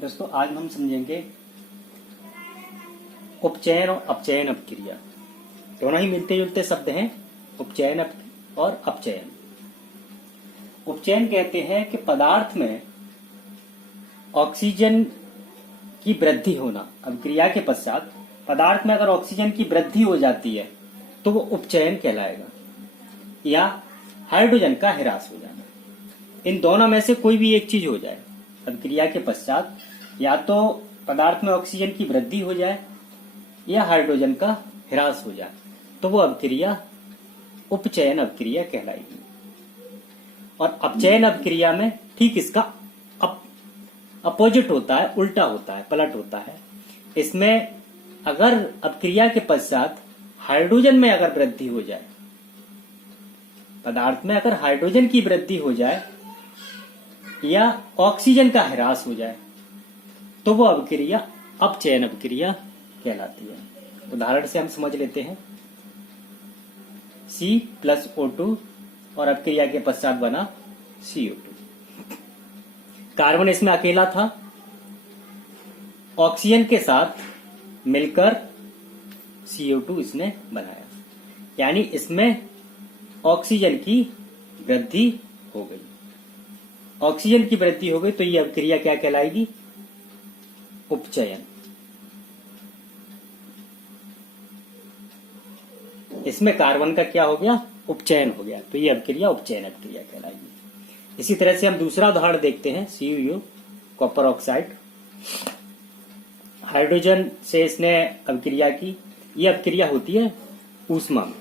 दोस्तों आज हम समझेंगे उपचयन और अपचयन अपक्रिया। दोनों ही मिलते जुलते शब्द हैं, उपचयन और अपचयन। उपचयन कहते हैं कि पदार्थ में ऑक्सीजन की वृद्धि होना। अभिक्रिया के पश्चात पदार्थ में अगर ऑक्सीजन की वृद्धि हो जाती है तो वो उपचयन कहलाएगा, या हाइड्रोजन का ह्रास हो जाना। इन दोनों में से कोई भी एक चीज हो जाए अभिक्रिया के पश्चात, या तो पदार्थ में ऑक्सीजन की वृद्धि हो जाए या हाइड्रोजन का ह्रास हो जाए, तो वो अभिक्रिया उपचयन अभिक्रिया कहलाएगी। और अपचयन अभिक्रिया में ठीक इसका अपोजिट होता है, उल्टा होता है, पलट होता है। इसमें अगर अभिक्रिया के पश्चात हाइड्रोजन में अगर वृद्धि हो जाए, पदार्थ में अगर हाइड्रोजन की वृद्धि हो जाए या ऑक्सीजन का ह्रास हो जाए, तो वो अभिक्रिया अपचयन अभिक्रिया कहलाती है। उदाहरण से हम समझ लेते हैं। C+O2 और अभिक्रिया के पश्चात बना CO2। कार्बन इसमें अकेला था, ऑक्सीजन के साथ मिलकर CO2 इसने बनाया, यानी इसमें ऑक्सीजन की वृद्धि हो गई। ऑक्सीजन की वृद्धि हो गई तो ये अभिक्रिया क्या कहलाएगी? उपचयन। इसमें कार्बन का क्या हो गया? उपचयन हो गया, तो ये अभिक्रिया उपचयन अभिक्रिया कहलाएगी। इसी तरह से हम दूसरा उदाहरण देखते हैं। CuO कॉपर ऑक्साइड, हाइड्रोजन से इसने अभिक्रिया की। ये अभिक्रिया होती है ऊष्मा में,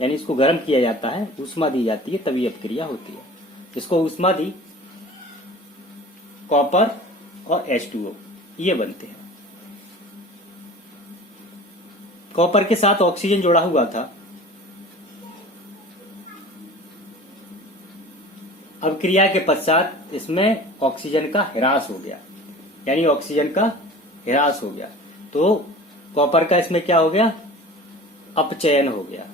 यानी इसको गर्म किया जाता है, ऊष्मा दी जाती है, तभी अभिक्रिया होती है। इसको ऊष्मा दी, कॉपर और H2O ये बनते हैं। कॉपर के साथ ऑक्सीजन जुड़ा हुआ था। अभिक्रिया के पश्चात इसमें ऑक्सीजन का ह्रास हो गया, यानी ऑक्सीजन का ह्रास हो गया, तो कॉपर का इसमें क्या हो गया? अपचयन हो गया।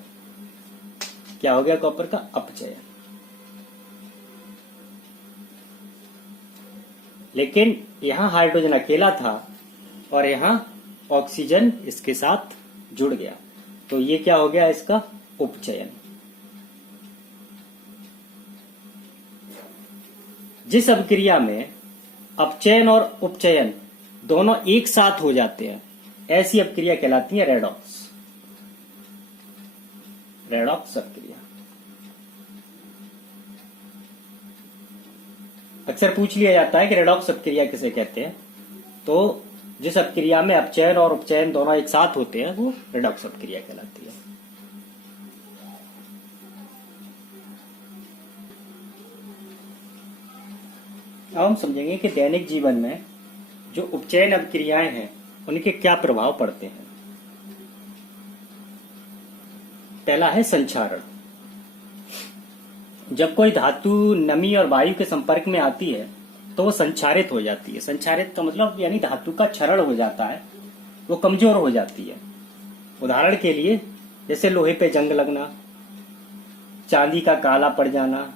क्या हो गया? कॉपर का अपचयन। लेकिन यहां हाइड्रोजन अकेला था और यहां ऑक्सीजन इसके साथ जुड़ गया, तो ये क्या हो गया? इसका उपचयन। जिस अभिक्रिया में अपचयन और उपचयन दोनों एक साथ हो जाते हैं, ऐसी अभिक्रिया कहलाती है रेडॉक्स। रेडॉक्स अभिक्रिया। अक्सर पूछ लिया जाता है कि रेडॉक्स अभिक्रिया किसे कहते हैं, तो जिस अभिक्रिया में अपचयन और उपचयन दोनों एक साथ होते हैं वो रेडॉक्स अभिक्रिया कहलाती है। अब हम समझेंगे कि दैनिक जीवन में जो उपचयन अभिक्रियाएं हैं उनके क्या प्रभाव पड़ते हैं। पहला है संक्षारण। जब कोई धातु नमी और वायु के संपर्क में आती है तो वो संक्षारित हो जाती है। संक्षारित का मतलब यानी धातु का क्षरण हो जाता है, वो कमजोर हो जाती है। उदाहरण के लिए जैसे लोहे पे जंग लगना, चांदी का काला पड़ जाना,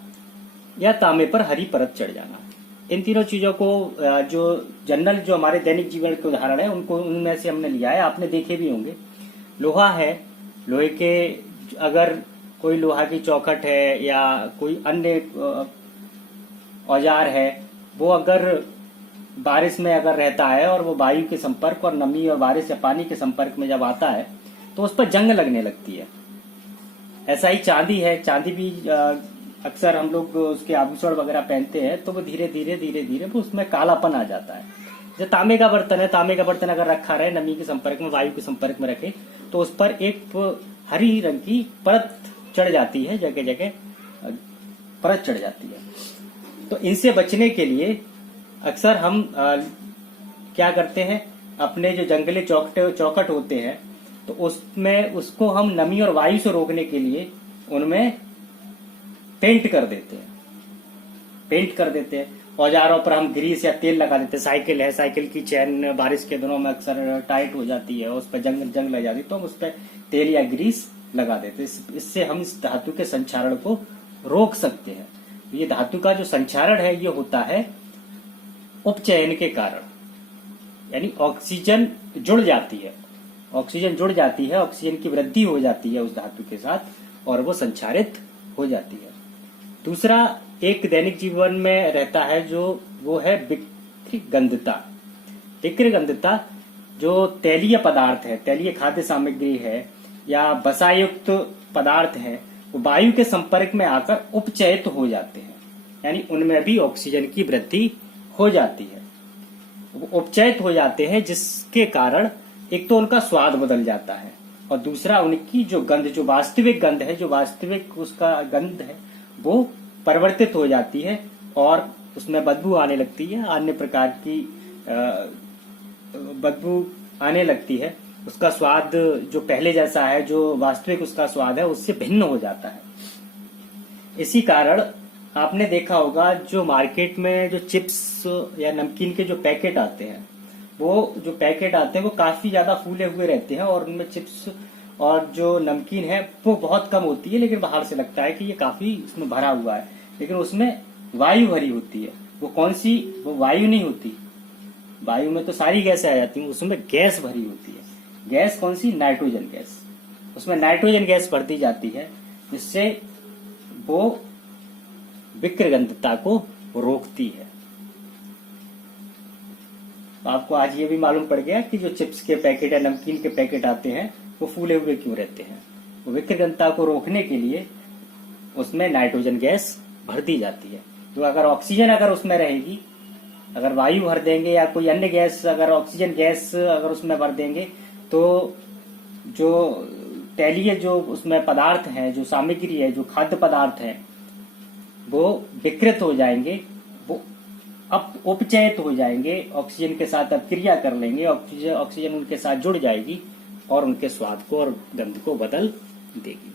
या तांबे पर हरी परत चढ़ जाना। इन तीनों चीजों को जो जनरल जो हमारे दैनिक जीवन के उदाहरण है उनको उनमें से हमने लिया है, आपने देखे भी होंगे। लोहा है, लोहे के अगर कोई लोहा की चौखट है या कोई अन्य औजार है, वो अगर बारिश में अगर रहता है और वो वायु के संपर्क और नमी और बारिश या पानी के संपर्क में जब आता है तो उस पर जंग लगने लगती है। ऐसा ही चांदी है। चांदी भी अक्सर हम लोग उसके आभूषण वगैरह पहनते हैं तो वो धीरे धीरे वो उसमें कालापन आ जाता है। जैसे तांबे का बर्तन है, तांबे का बर्तन अगर रखा रहे नमी के संपर्क में, वायु के संपर्क में रखे, तो उस पर एक हरी रंग की परत चढ़ जाती है, जगह जगह परत चढ़ जाती है। तो इनसे बचने के लिए अक्सर हम क्या करते हैं, अपने जो जंगली चौखट होते हैं तो उसमें उसको हम नमी और वायु से रोकने के लिए उनमें पेंट कर देते हैं। औजारों पर हम ग्रीस या तेल लगा देते हैं। साइकिल है, साइकिल की चैन बारिश के दिनों में अक्सर टाइट हो जाती है, उस पर जंग लग जाती है, तो हम उस पर तेल या ग्रीस लगा देते हैं। इससे हम इस धातु के संक्षारण को रोक सकते हैं। ये धातु का जो संक्षारण है ये होता है उपचयन के कारण। यानी ऑक्सीजन जुड़ जाती है, ऑक्सीजन जुड़ जाती है, ऑक्सीजन की वृद्धि हो जाती है उस धातु के साथ और वो संचारित हो जाती है। दूसरा एक दैनिक जीवन में रहता है जो वो है विकृगंधता। विकृगंधता जो तैलीय पदार्थ है, तैलीय खाद्य सामग्री है या वसायुक्त पदार्थ है, वो वायु के संपर्क में आकर उपचयित हो जाते हैं, यानी उनमें भी ऑक्सीजन की वृद्धि हो जाती है, वो उपचयित हो जाते हैं, जिसके कारण एक तो उनका स्वाद बदल जाता है और दूसरा उनकी जो गंध, जो वास्तविक गंध है, जो वास्तविक उसका गंध है, वो परिवर्तित हो जाती है और उसमें बदबू आने लगती है, अन्य प्रकार की बदबू आने लगती है। उसका स्वाद जो पहले जैसा है, जो वास्तविक उसका स्वाद है, उससे भिन्न हो जाता है। इसी कारण आपने देखा होगा जो मार्केट में जो चिप्स या नमकीन के जो पैकेट आते हैं, वो जो पैकेट आते हैं वो काफी ज्यादा फूले हुए रहते हैं और उनमें चिप्स और जो नमकीन है वो बहुत कम होती है, लेकिन बाहर से लगता है कि ये काफी इसमें भरा हुआ है, लेकिन उसमें वायु भरी होती है। वो कौन सी? वो वायु नहीं होती, वायु में तो सारी गैसें आ जाती हैं, उसमें गैस भरी होती है। गैस कौन सी? Nitrogen gas. उसमें नाइट्रोजन गैस भर दी जाती है, जिससे वो विकृगंधता को रोकती है। तो आपको आज ये भी मालूम पड़ गया कि जो चिप्स के पैकेट या नमकीन के पैकेट आते हैं वो फूले हुए क्यों रहते हैं। वो विकृगंधता को रोकने के लिए उसमें नाइट्रोजन गैस भर दी जाती है। तो अगर ऑक्सीजन अगर उसमें रहेगी, अगर वायु भर देंगे या कोई अन्य गैस, अगर ऑक्सीजन गैस अगर उसमें भर देंगे, तो जो तैलीय जो उसमें पदार्थ है, जो सामग्री है, जो खाद्य पदार्थ है, वो विकृत हो जाएंगे, वो अब उपचयित हो जाएंगे, ऑक्सीजन के साथ अब क्रिया कर लेंगे, ऑक्सीजन उनके साथ जुड़ जाएगी और उनके स्वाद को और गंध को बदल देगी।